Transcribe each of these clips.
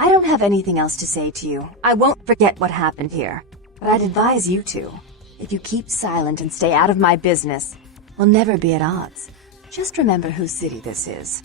I don't have anything else to say to you. I won't forget what happened here. But I'd advise you to. If you keep silent and stay out of my business, we'll never be at odds. Just remember whose city this is.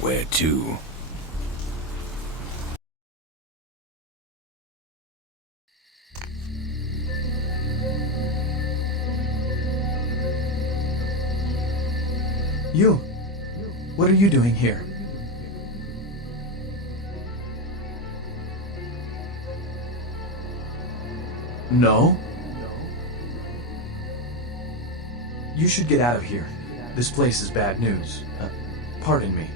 Where to? You! What are you doing here? No? You should get out of here. This place is bad news. Pardon me.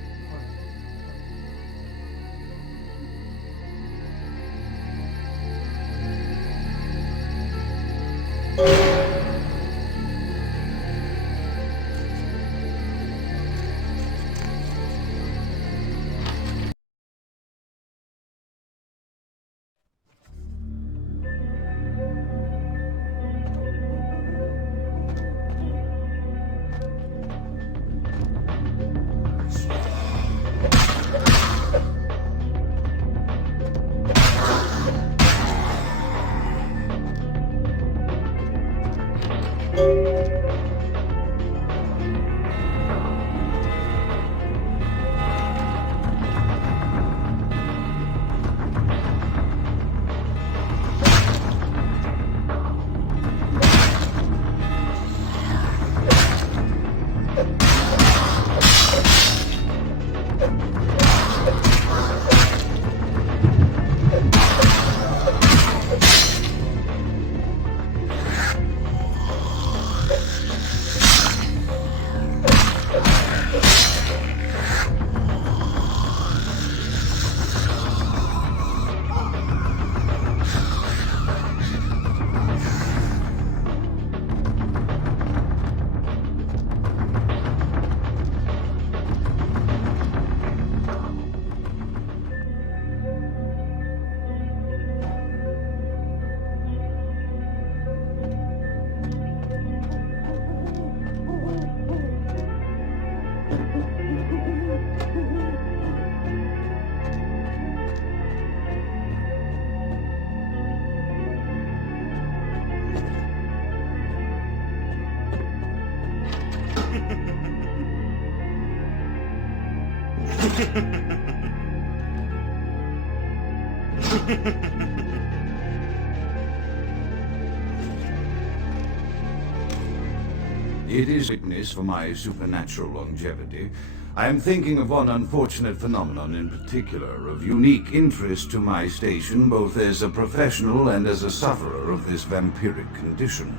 It is witness for my supernatural longevity. I am thinking of one unfortunate phenomenon in particular, of unique interest to my station, both as a professional and as a sufferer of this vampiric condition.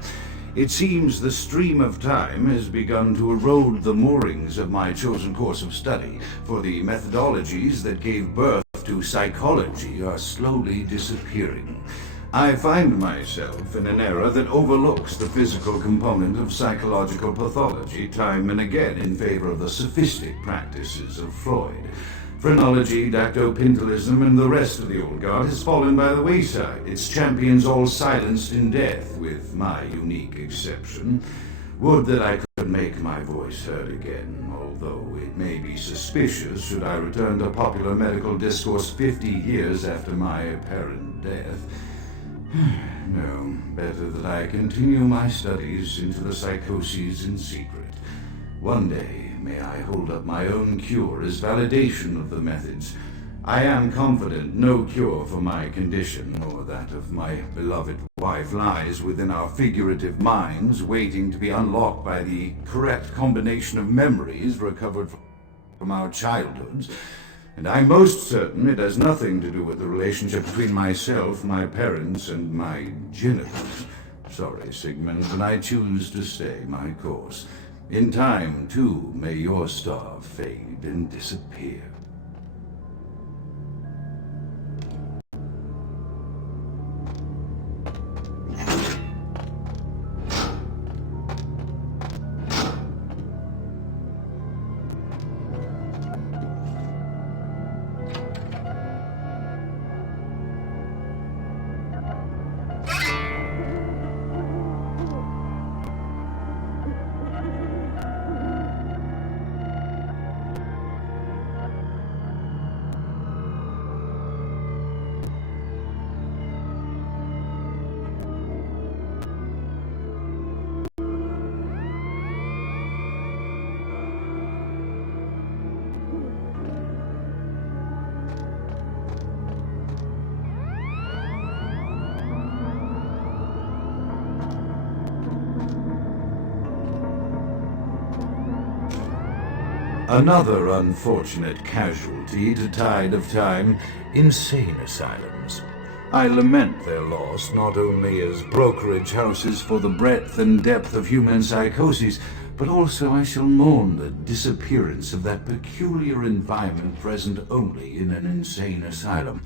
It seems the stream of time has begun to erode the moorings of my chosen course of study, for the methodologies that gave birth to psychology are slowly disappearing. I find myself in an era that overlooks the physical component of psychological pathology time and again in favor of the sophistic practices of Freud. Phrenology, dactopintilism, and the rest of the old guard has fallen by the wayside, its champions all silenced in death, with my unique exception. Would that I could make my voice heard again, although it may be suspicious should I return to popular medical discourse 50 years after my apparent death. No, better that I continue my studies into the psychoses in secret. One day, may I hold up my own cure as validation of the methods. I am confident no cure for my condition, or that of my beloved wife, lies within our figurative minds, waiting to be unlocked by the correct combination of memories recovered from our childhoods. And I'm most certain it has nothing to do with the relationship between myself, my parents, and my genitals. Sorry, Sigmund, but I choose to stay my course. In time, too, may your star fade and disappear. Another unfortunate casualty to tide of time, insane asylums. I lament their loss not only as brokerage houses for the breadth and depth of human psychoses, but also I shall mourn the disappearance of that peculiar environment present only in an insane asylum.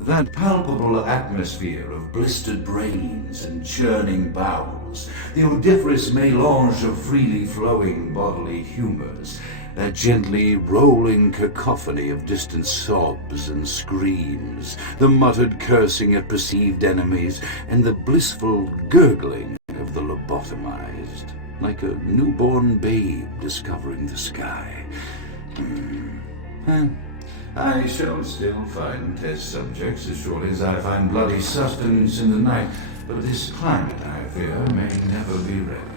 That palpable atmosphere of blistered brains and churning bowels, the odoriferous melange of freely flowing bodily humors, that gently rolling cacophony of distant sobs and screams, the muttered cursing at perceived enemies, and the blissful gurgling of the lobotomized, like a newborn babe discovering the sky. I shall still find test subjects as surely as I find bloody sustenance in the night, but this climate, I fear, may never be replicated.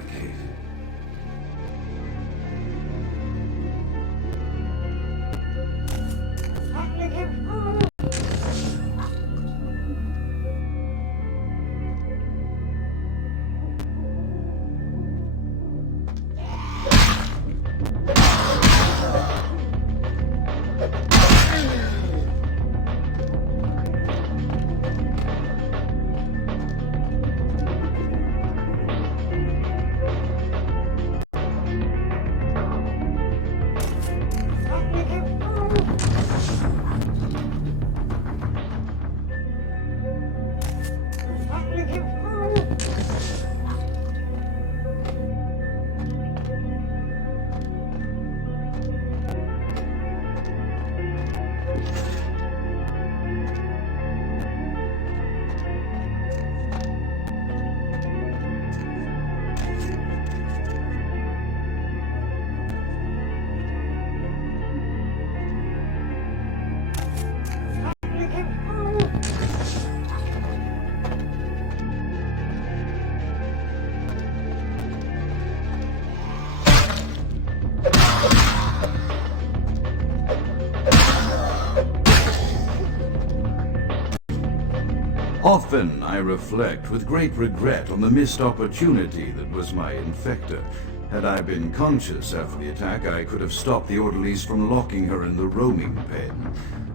Often I reflect with great regret on the missed opportunity that was my infector. Had I been conscious after the attack, I could have stopped the orderlies from locking her in the roaming pen.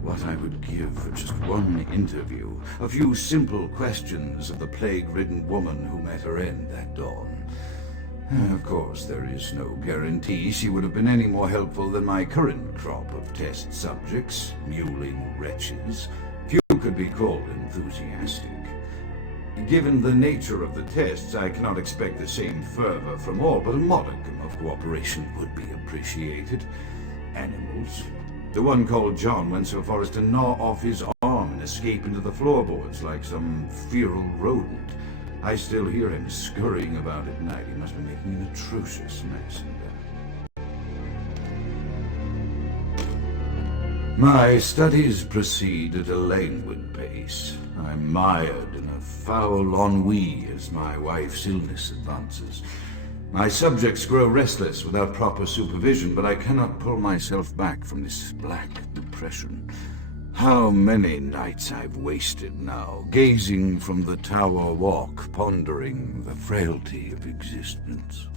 What I would give for just one interview, a few simple questions of the plague-ridden woman who met her end that dawn. Of course, there is no guarantee she would have been any more helpful than my current crop of test subjects, mewling wretches. Few could be called enthusiastic. Given the nature of the tests, I cannot expect the same fervor from all, but a modicum of cooperation would be appreciated. Animals. The one called John went so far as to gnaw off his arm and escape into the floorboards like some feral rodent. I still hear him scurrying about at night. He must be making an atrocious mess in there. My studies proceed at a languid pace. I'm mired in a foul ennui as my wife's illness advances. My subjects grow restless without proper supervision, but I cannot pull myself back from this black depression. How many nights I've wasted now, gazing from the tower walk, pondering the frailty of existence.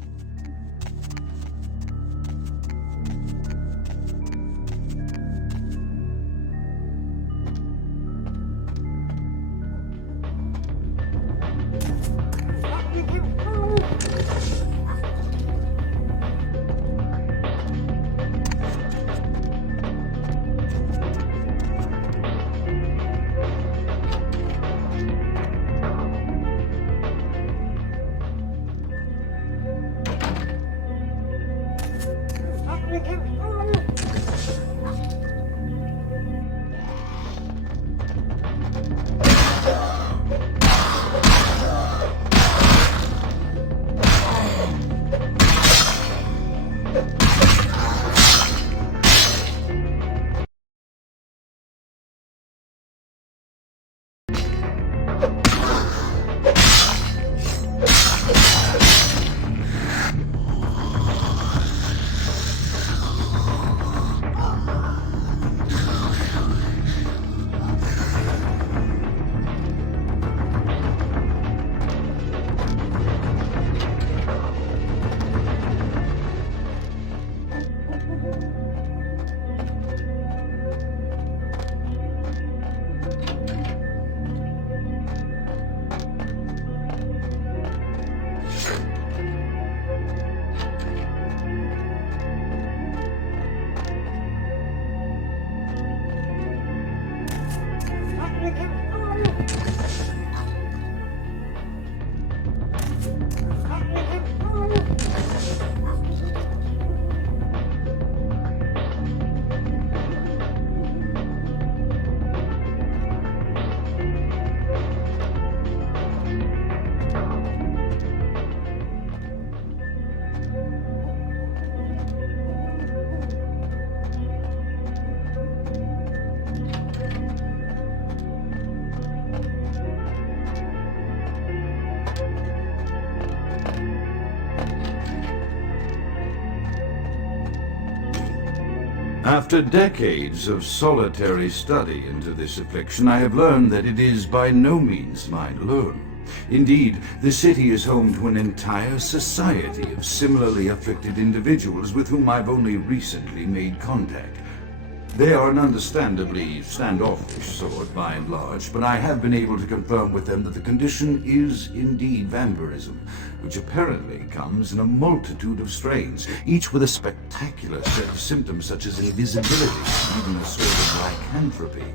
After decades of solitary study into this affliction, I have learned that it is by no means mine alone. Indeed, the city is home to an entire society of similarly afflicted individuals with whom I've only recently made contact. They are an understandably standoffish sort by and large, but I have been able to confirm with them that the condition is indeed vampirism, which apparently comes in a multitude of strains, each with a spectacular set of symptoms such as invisibility, even a sort of lycanthropy.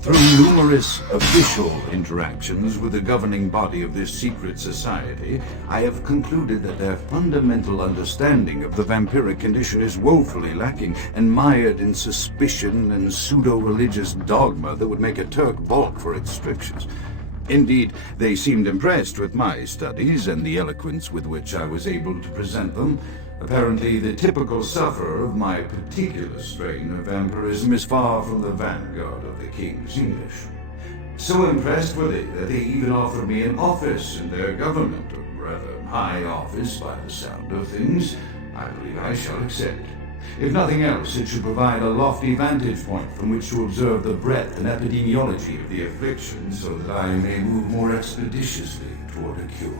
Through numerous official interactions with the governing body of this secret society, I have concluded that their fundamental understanding of the vampiric condition is woefully lacking and mired in suspicion and pseudo-religious dogma that would make a Turk balk for its strictures. Indeed, they seemed impressed with my studies and the eloquence with which I was able to present them. Apparently, the typical sufferer of my particular strain of vampirism is far from the vanguard of the King's English. So impressed were they that they even offered me an office in their government, a rather high office by the sound of things. I believe I shall accept. If nothing else, it should provide a lofty vantage point from which to observe the breadth and epidemiology of the affliction, so that I may move more expeditiously toward a cure.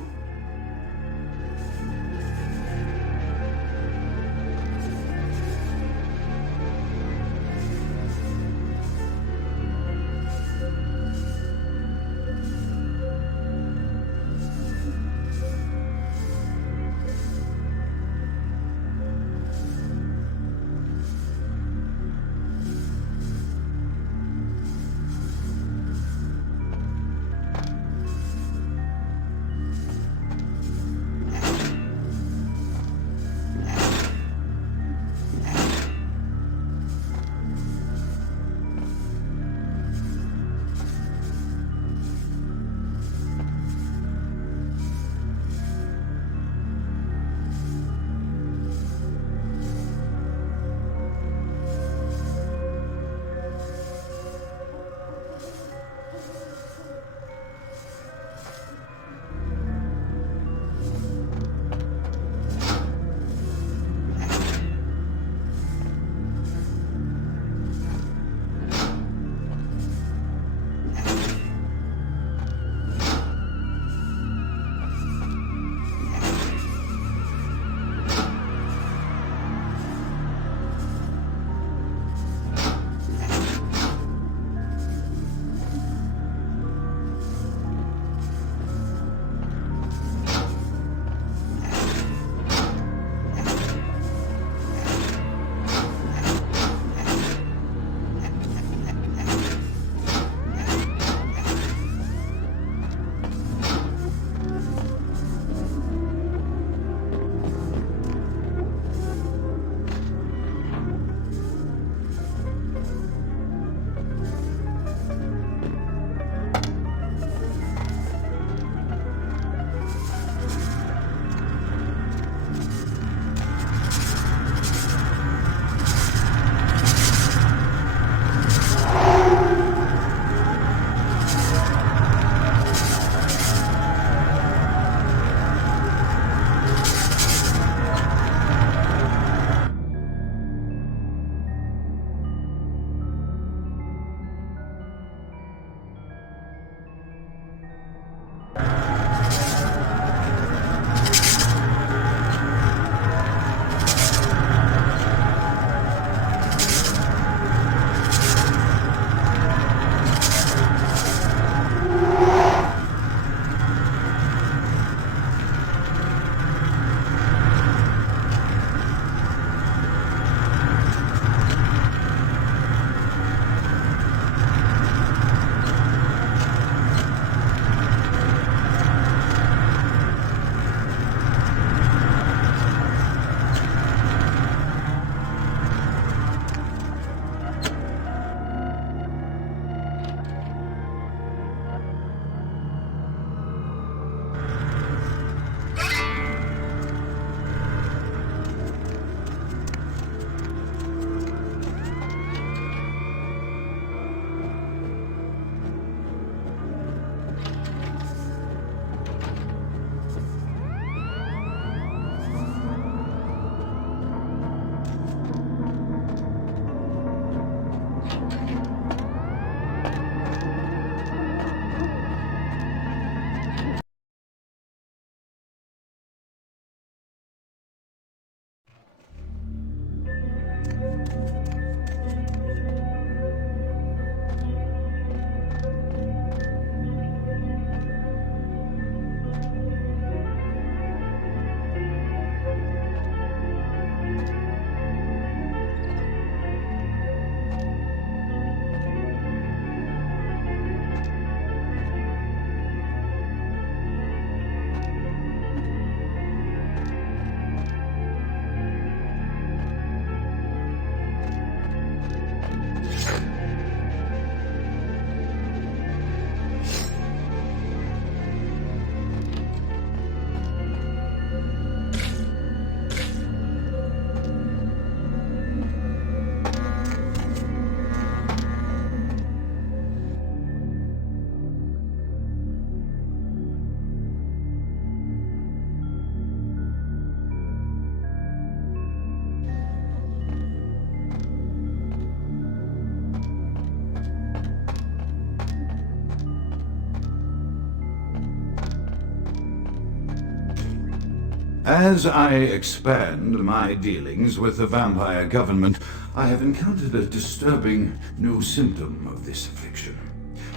As I expand my dealings with the vampire government, I have encountered a disturbing new symptom of this affliction.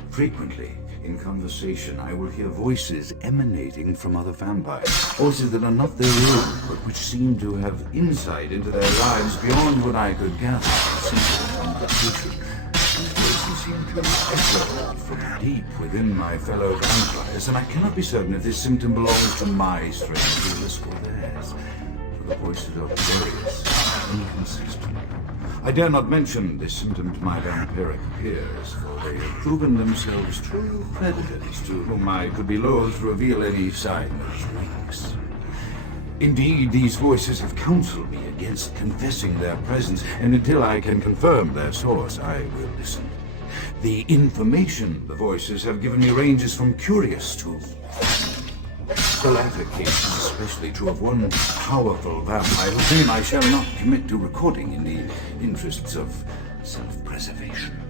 Frequently, in conversation, I will hear voices emanating from other vampires. Voices that are not their own, but which seem to have insight into their lives beyond what I could gather from simple conversation. These voices seem to echo from deep within my fellow vampires, and I cannot be certain if this symptom belongs to my strange risk or theirs. For the voices are various, inconsistent. I dare not mention this symptom to my vampiric peers, for they have proven themselves true predators to whom I could be loath to reveal any sign of weakness. Indeed, these voices have counseled me against confessing their presence, and until I can confirm their source, I will listen. The information the voices have given me ranges from curious to... The latter case is especially true of one powerful vampire whose name I shall not commit to recording in the interests of self-preservation.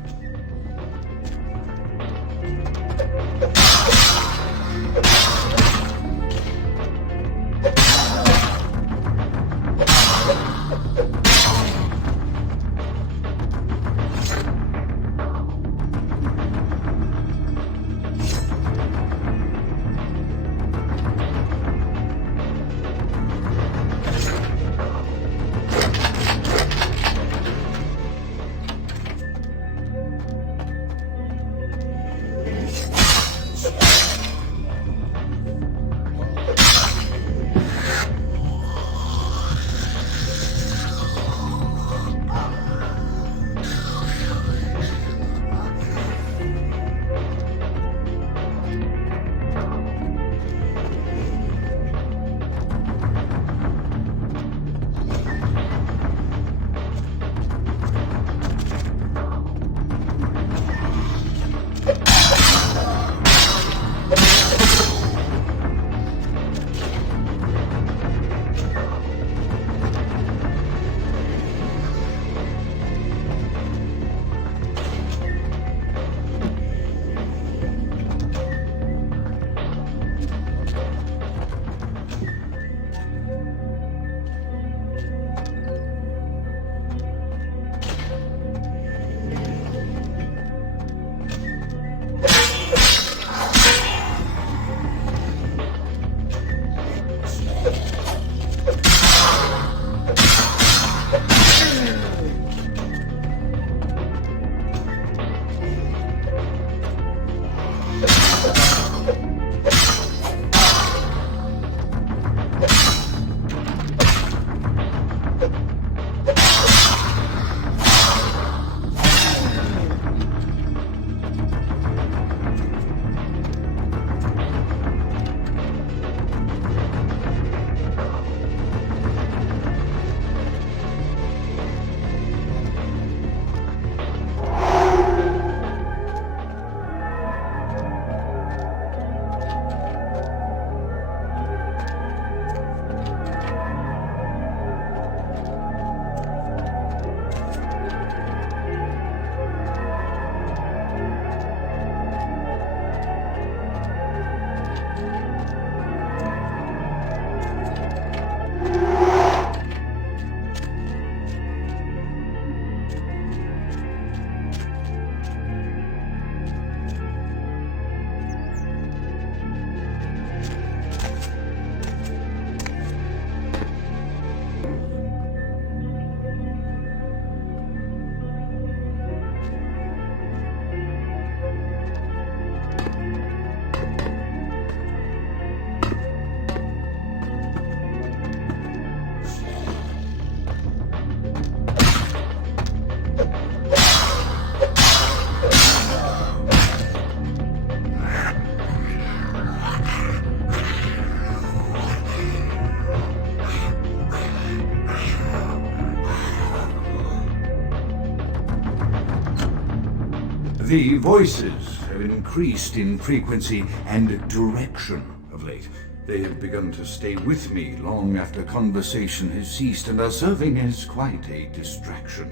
The voices have increased in frequency and direction of late. They have begun to stay with me long after conversation has ceased and are serving as quite a distraction.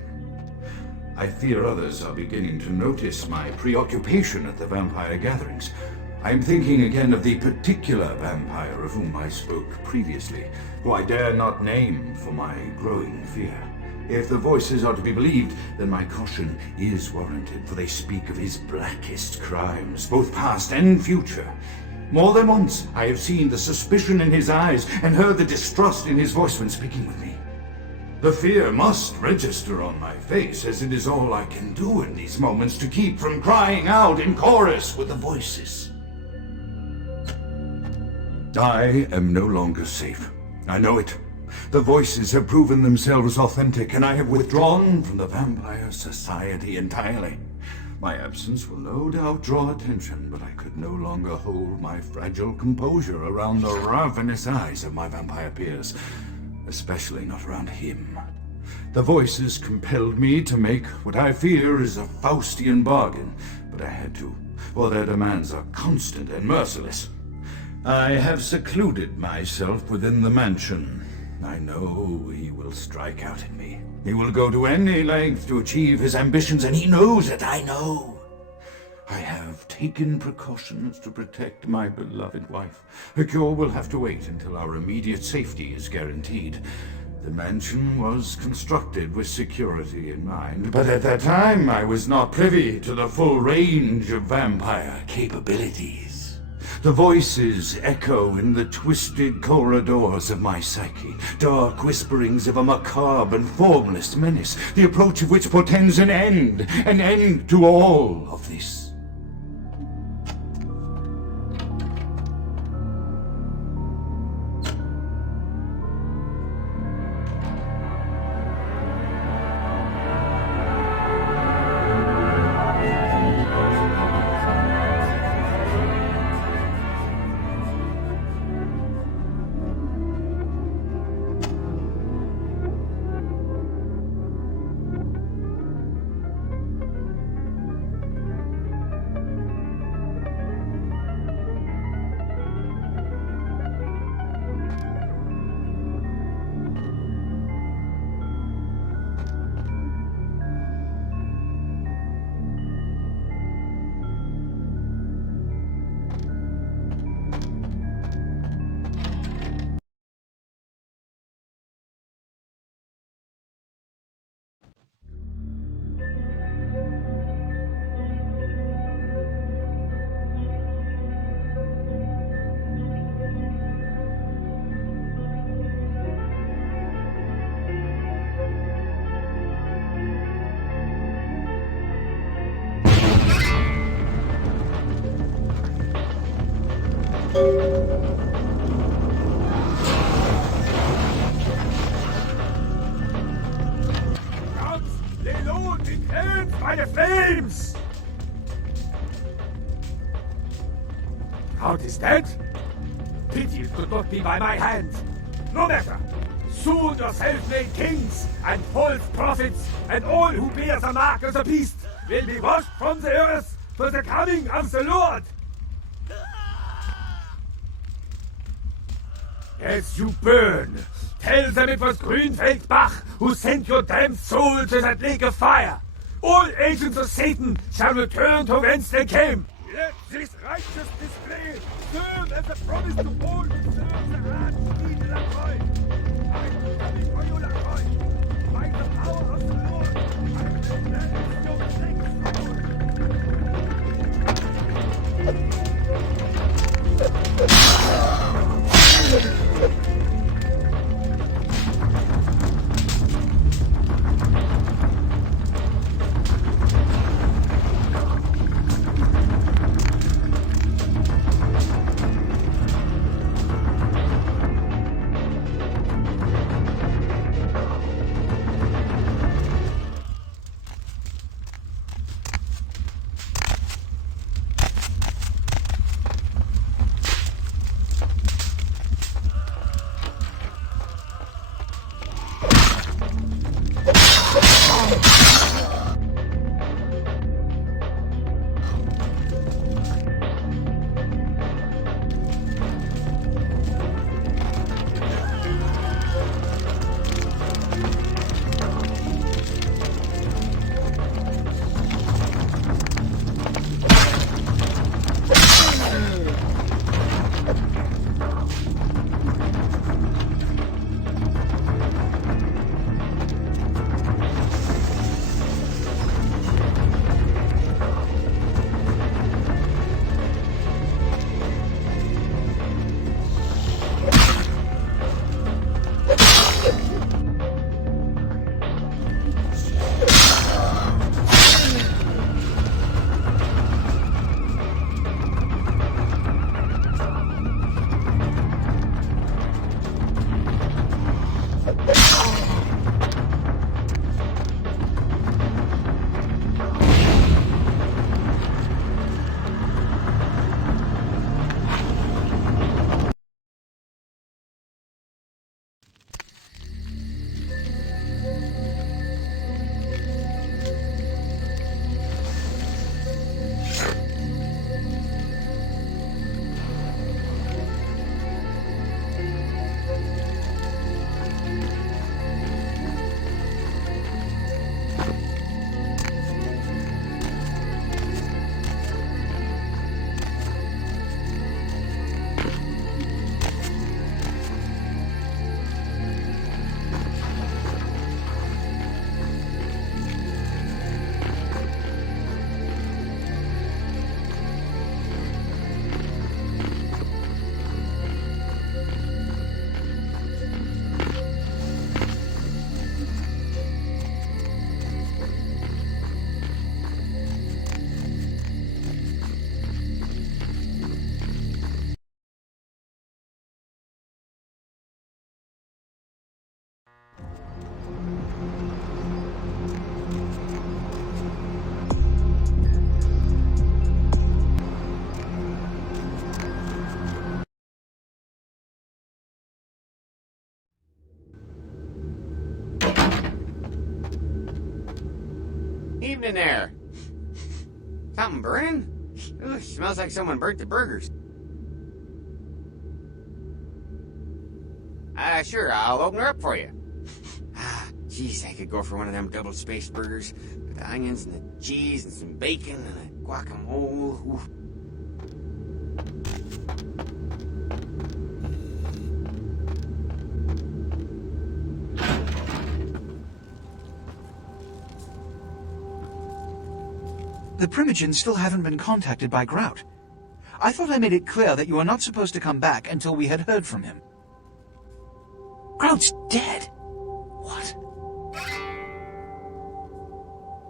I fear others are beginning to notice my preoccupation at the vampire gatherings. I am thinking again of the particular vampire of whom I spoke previously, who I dare not name for my growing fear. If the voices are to be believed, then my caution is warranted, for they speak of his blackest crimes, both past and future. More than once I have seen the suspicion in his eyes and heard the distrust in his voice when speaking with me. The fear must register on my face, as it is all I can do in these moments to keep from crying out in chorus with the voices. I am no longer safe. I know it. The voices have proven themselves authentic, and I have withdrawn from the Vampire Society entirely. My absence will no doubt draw attention, but I could no longer hold my fragile composure around the ravenous eyes of my vampire peers, especially not around him. The voices compelled me to make what I fear is a Faustian bargain, but I had to, for their demands are constant and merciless. I have secluded myself within the mansion. I know he will strike out at me. He will go to any length to achieve his ambitions, and he knows it, I know. I have taken precautions to protect my beloved wife. Her cure will have to wait until our immediate safety is guaranteed. The mansion was constructed with security in mind, but at that time I was not privy to the full range of vampire capabilities. The voices echo in the twisted corridors of my psyche, dark whisperings of a macabre and formless menace, the approach of which portends an end to all of this. Meine flames! Grout is dead? Pity it could not be by my hand. No matter. Soon your self-made kings and false prophets and all who bear the mark of the beast will be washed from the earth for the coming of the Lord. As you burn, tell them it was Grünfeld Bach who sent your damned soul to that lake of fire. All agents of Satan shall return to whence they came. Let this righteous display serve as a promise to all who serve the Archdeacon Lacroix. I am coming for you, Lacroix. By the power of the Lord, I will release your thanks for you. Evening there. Something burning? Ugh, smells like someone burnt the burgers. Sure, I'll open her up for you. Jeez, I could go for one of them double-spaced burgers with the onions and the cheese and some bacon and a guacamole. Ooh. The Primogens still haven't been contacted by Grout. I thought I made it clear that you are not supposed to come back until we had heard from him. Grout's dead. What?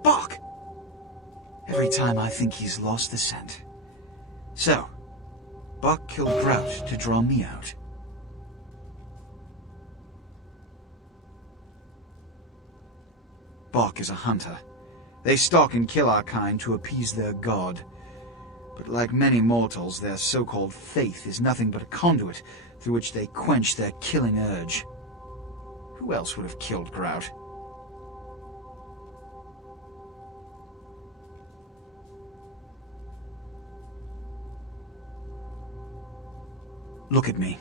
Bach! Every time I think he's lost the scent. So, Bach killed Grout to draw me out. Bach is a hunter. They stalk and kill our kind to appease their god. But like many mortals, their so-called faith is nothing but a conduit through which they quench their killing urge. Who else would have killed Grout? Look at me.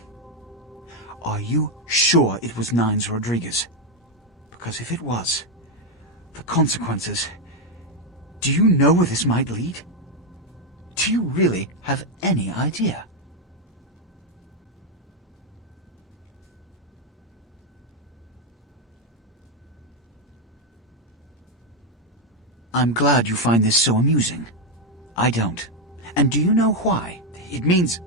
Are you sure it was Nines Rodriguez? Because if it was, the consequences... Do you know where this might lead? Do you really have any idea? I'm glad you find this so amusing. I don't. And do you know why? It means...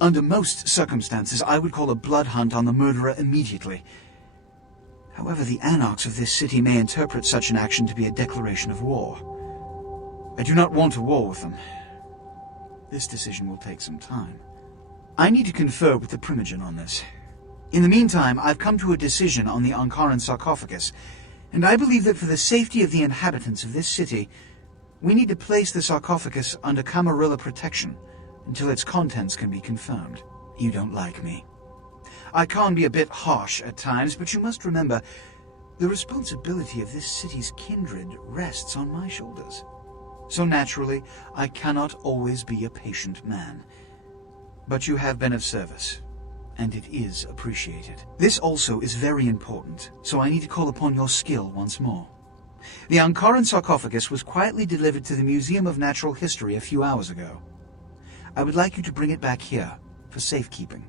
Under most circumstances, I would call a blood hunt on the murderer immediately. However, the anarchs of this city may interpret such an action to be a declaration of war. I do not want a war with them. This decision will take some time. I need to confer with the Primogen on this. In the meantime, I've come to a decision on the Ankaran sarcophagus, and I believe that for the safety of the inhabitants of this city, we need to place the sarcophagus under Camarilla protection until its contents can be confirmed. You don't like me. I can be a bit harsh at times, but you must remember, the responsibility of this city's kindred rests on my shoulders. So naturally, I cannot always be a patient man. But you have been of service, and it is appreciated. This also is very important, so I need to call upon your skill once more. The Ankaran sarcophagus was quietly delivered to the Museum of Natural History a few hours ago. I would like you to bring it back here for safekeeping.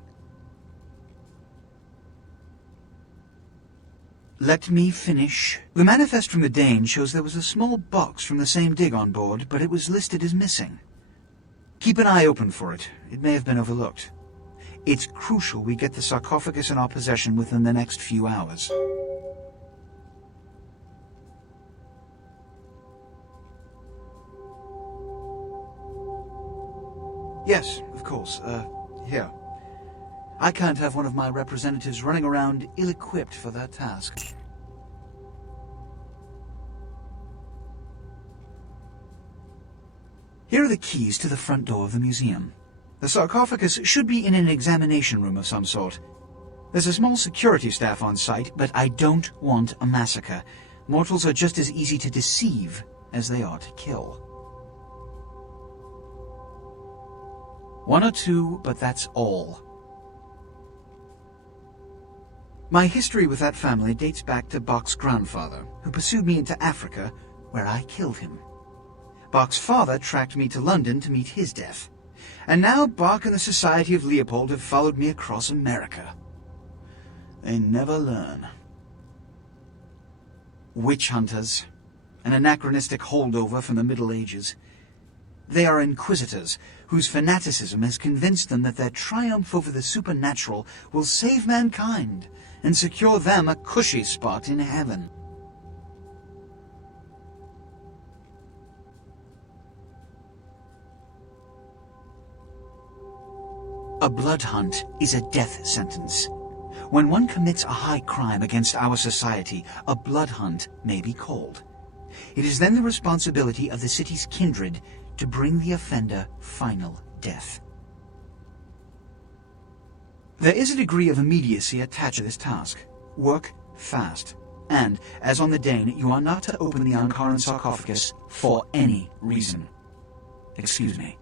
Let me finish. The manifest from the Dane shows there was a small box from the same dig on board, but it was listed as missing. Keep an eye open for it. It may have been overlooked. It's crucial we get the sarcophagus in our possession within the next few hours. Yes, of course. Here. I can't have one of my representatives running around ill-equipped for that task. Here are the keys to the front door of the museum. The sarcophagus should be in an examination room of some sort. There's a small security staff on site, but I don't want a massacre. Mortals are just as easy to deceive as they are to kill. One or two, but that's all. My history with that family dates back to Bach's grandfather, who pursued me into Africa, where I killed him. Bach's father tracked me to London to meet his death. And now Bach and the Society of Leopold have followed me across America. They never learn. Witch hunters, an anachronistic holdover from the Middle Ages. They are inquisitors, whose fanaticism has convinced them that their triumph over the supernatural will save mankind and secure them a cushy spot in heaven. A blood hunt is a death sentence. When one commits a high crime against our society, a blood hunt may be called. It is then the responsibility of the city's kindred to bring the offender final death. There is a degree of immediacy attached to this task. Work fast. And, as on the Dane, you are not to open the Ankaran sarcophagus for any reason. Excuse me.